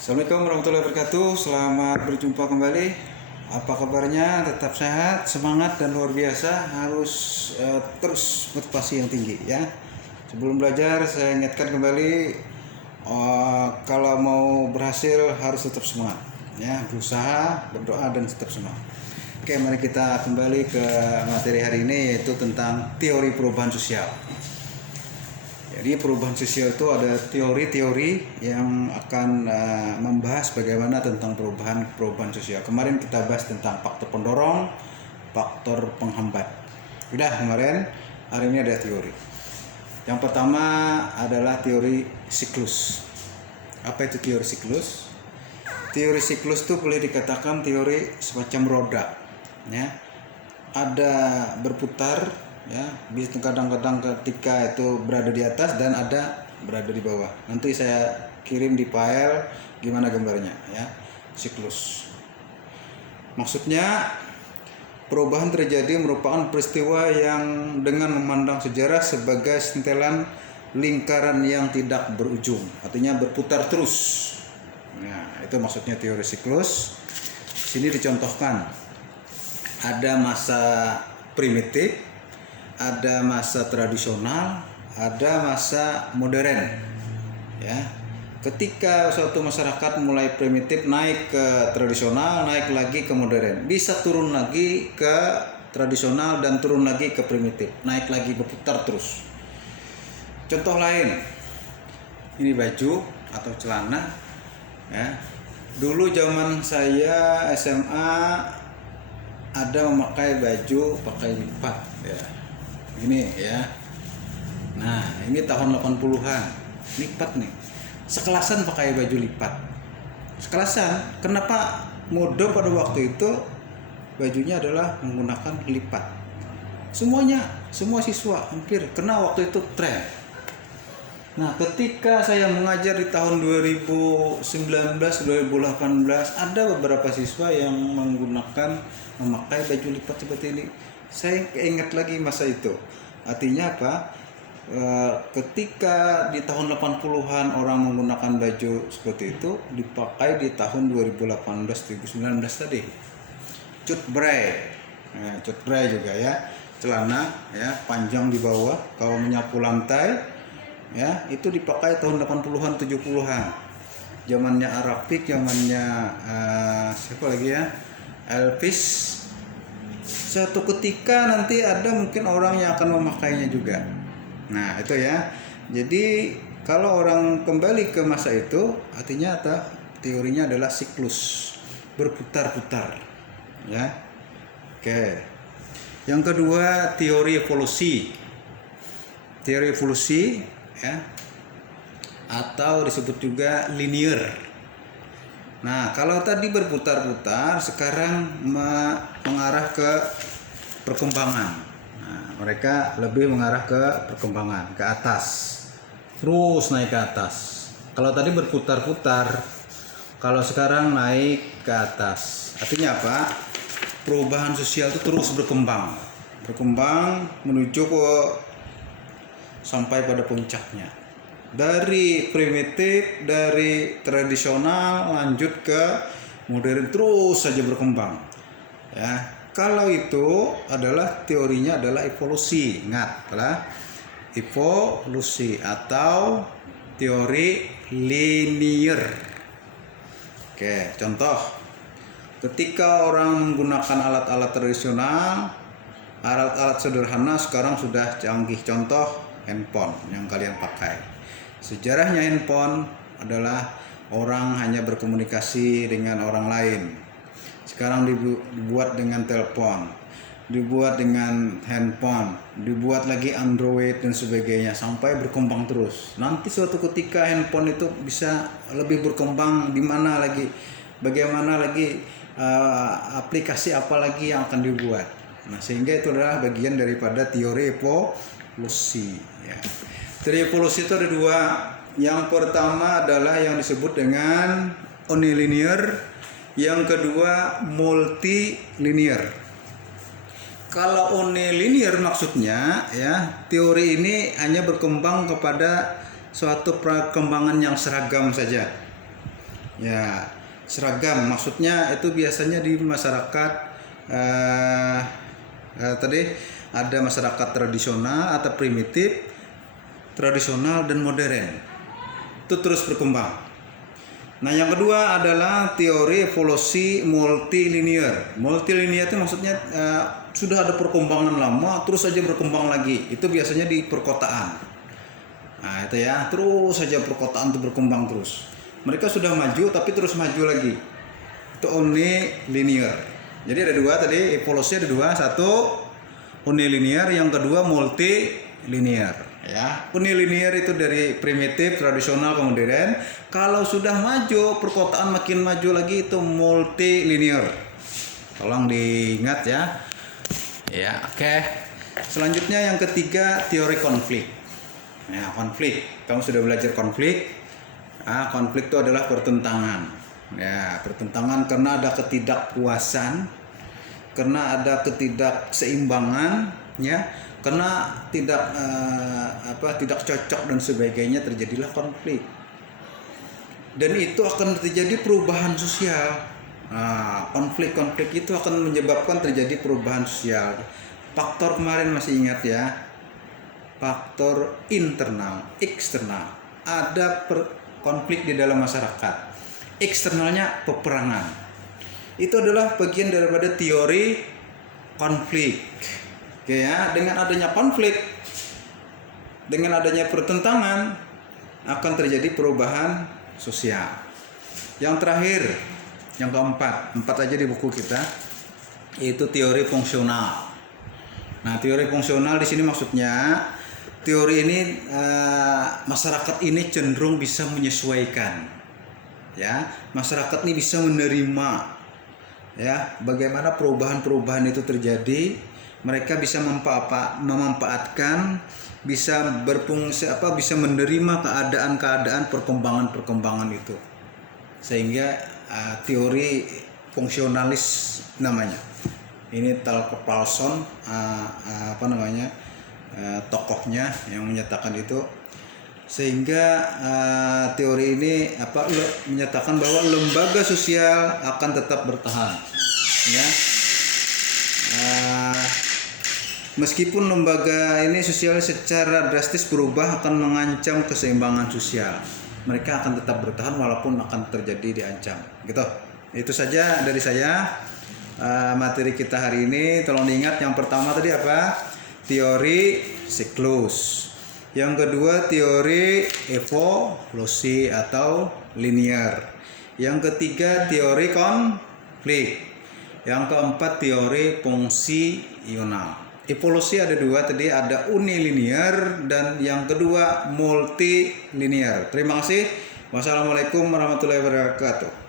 Assalamualaikum warahmatullahi wabarakatuh. Selamat berjumpa kembali. Apa kabarnya? Tetap sehat, semangat dan luar biasa. Harus terus motivasi yang tinggi ya. Sebelum belajar saya ingatkan kembali, kalau mau berhasil harus tetap semangat ya, berusaha, berdoa dan tetap semangat. Oke, mari kita kembali ke materi hari ini, yaitu tentang teori perubahan sosial. Jadi perubahan sosial itu ada teori-teori yang akan membahas bagaimana tentang perubahan sosial. Kemarin kita bahas tentang faktor pendorong, faktor penghambat. Udah kemarin, hari ini ada teori. Yang pertama adalah teori siklus. Apa itu teori siklus? Teori siklus itu boleh dikatakan teori semacam roda, ya. Ada berputar. Ya, bisa kadang-kadang ketika itu berada di atas dan ada berada di bawah. Nanti saya kirim di file gimana gambarnya ya. Siklus. Maksudnya perubahan terjadi merupakan peristiwa yang dengan memandang sejarah sebagai sentelan lingkaran yang tidak berujung. Artinya berputar terus. Nah, itu maksudnya teori siklus. Sini dicontohkan. Ada masa primitif, ada masa tradisional, ada masa modern. Ya. Ketika suatu masyarakat mulai primitif naik ke tradisional, naik lagi ke modern, bisa turun lagi ke tradisional dan turun lagi ke primitif, naik lagi, berputar terus. Contoh lain, ini baju atau celana. Ya. Dulu zaman saya SMA ada memakai baju pakai lipat. Ya. Ini ya. Nah, ini tahun 80-an. Lipat nih. Sekelasan pakai baju lipat. Sekelasan. Kenapa mode pada waktu itu bajunya adalah menggunakan lipat? Semuanya, semua siswa hampir karena waktu itu tren. Nah, ketika saya mengajar di tahun 2019, 2018, ada beberapa siswa yang memakai baju lipat seperti ini. Saya ingat lagi masa itu. Artinya apa? Ketika di tahun 80-an orang menggunakan baju seperti itu, dipakai di tahun 2018-2019 tadi. Cut bray. Nah, cut bray juga ya. Celana ya, panjang di bawah, kalau menyapu lantai ya, itu dipakai tahun 80-an, 70-an. Zamannya Arapik, zamannya siapa lagi ya? Elvis. Suatu ketika nanti ada mungkin orang yang akan memakainya juga. Nah, itu ya. Jadi kalau orang kembali ke masa itu, artinya teorinya adalah siklus, berputar-putar. Ya. Oke. Yang kedua, teori evolusi. Teori evolusi ya. Atau disebut juga linear. Nah, kalau tadi berputar-putar, sekarang mengarah ke perkembangan. Nah, mereka lebih mengarah ke perkembangan, ke atas. Terus naik ke atas. Kalau tadi berputar-putar, kalau sekarang naik ke atas. Artinya apa? Perubahan sosial itu terus berkembang. Berkembang menuju ke sampai pada puncaknya. Dari primitif, dari tradisional lanjut ke modern, terus saja berkembang. Ya, kalau itu adalah teorinya adalah evolusi. Ingat, adalah evolusi atau teori linear. Oke, contoh. Ketika orang menggunakan alat-alat tradisional, alat-alat sederhana sekarang sudah canggih. Contoh, handphone yang kalian pakai. Sejarahnya handphone adalah orang hanya berkomunikasi dengan orang lain. Sekarang dibuat dengan telepon, dibuat dengan handphone, dibuat lagi Android dan sebagainya sampai berkembang terus. Nanti suatu ketika handphone itu bisa lebih berkembang di mana lagi, bagaimana lagi, aplikasi apa lagi yang akan dibuat. Nah, sehingga itu adalah bagian daripada teori evolusi. Ya. Teori evolusi itu ada dua. Yang pertama adalah yang disebut dengan unilinear, yang kedua multilinear. Kalau unilinear maksudnya ya, teori ini hanya berkembang kepada suatu perkembangan yang seragam saja. Ya, seragam maksudnya itu biasanya di masyarakat tadi ada masyarakat tradisional atau primitif, tradisional dan modern. Itu terus berkembang. Nah, yang kedua adalah teori evolusi multilinear. Multilinear itu maksudnya sudah ada perkembangan lama terus saja berkembang lagi. Itu biasanya di perkotaan. Nah, itu ya, terus saja perkotaan itu berkembang terus. Mereka sudah maju tapi terus maju lagi. Itu unilinear. Jadi ada dua tadi, evolusi ada dua. Satu unilinear, yang kedua multilinear. Ya, unilinear itu dari primitif, tradisional ke modern. Kalau sudah maju, perkotaan makin maju lagi, itu multilinear. Tolong diingat ya. Ya, oke. Selanjutnya yang ketiga, teori konflik. Ya, konflik. Kamu sudah belajar konflik. Konflik itu adalah pertentangan. Ya, pertentangan karena ada ketidakpuasan, karena ada ketidakseimbangan, ya. Karena tidak cocok dan sebagainya, terjadilah konflik. Dan itu akan terjadi perubahan sosial. Konflik-konflik itu akan menyebabkan terjadi perubahan sosial. Faktor kemarin masih ingat ya, faktor internal, eksternal. Ada konflik di dalam masyarakat. Eksternalnya peperangan. Itu adalah bagian daripada teori konflik. Oke ya, dengan adanya konflik, dengan adanya pertentangan, akan terjadi perubahan sosial. Yang terakhir, yang keempat, 4 aja di buku kita, yaitu teori fungsional. Nah, teori fungsional di sini maksudnya teori ini masyarakat ini cenderung bisa menyesuaikan, ya, masyarakat ini bisa menerima, ya, bagaimana perubahan-perubahan itu terjadi. Mereka bisa memanfaatkan, bisa berfungsi bisa menerima keadaan-keadaan perkembangan itu, sehingga teori fungsionalis namanya. Ini Talcott Paulson tokohnya yang menyatakan itu, sehingga teori ini menyatakan bahwa lembaga sosial akan tetap bertahan, ya. Meskipun lembaga ini sosial secara drastis berubah akan mengancam keseimbangan sosial, mereka akan tetap bertahan walaupun akan terjadi diancam. Gitu. Itu saja dari saya materi kita hari ini. Tolong diingat, yang pertama tadi apa? Teori siklus. Yang kedua teori evolusi atau linear. Yang ketiga teori konflik. Yang keempat teori fungsional. Evolusi ada dua tadi, ada unilinear dan yang kedua multilinear. Terima kasih. Wassalamualaikum warahmatullahi wabarakatuh.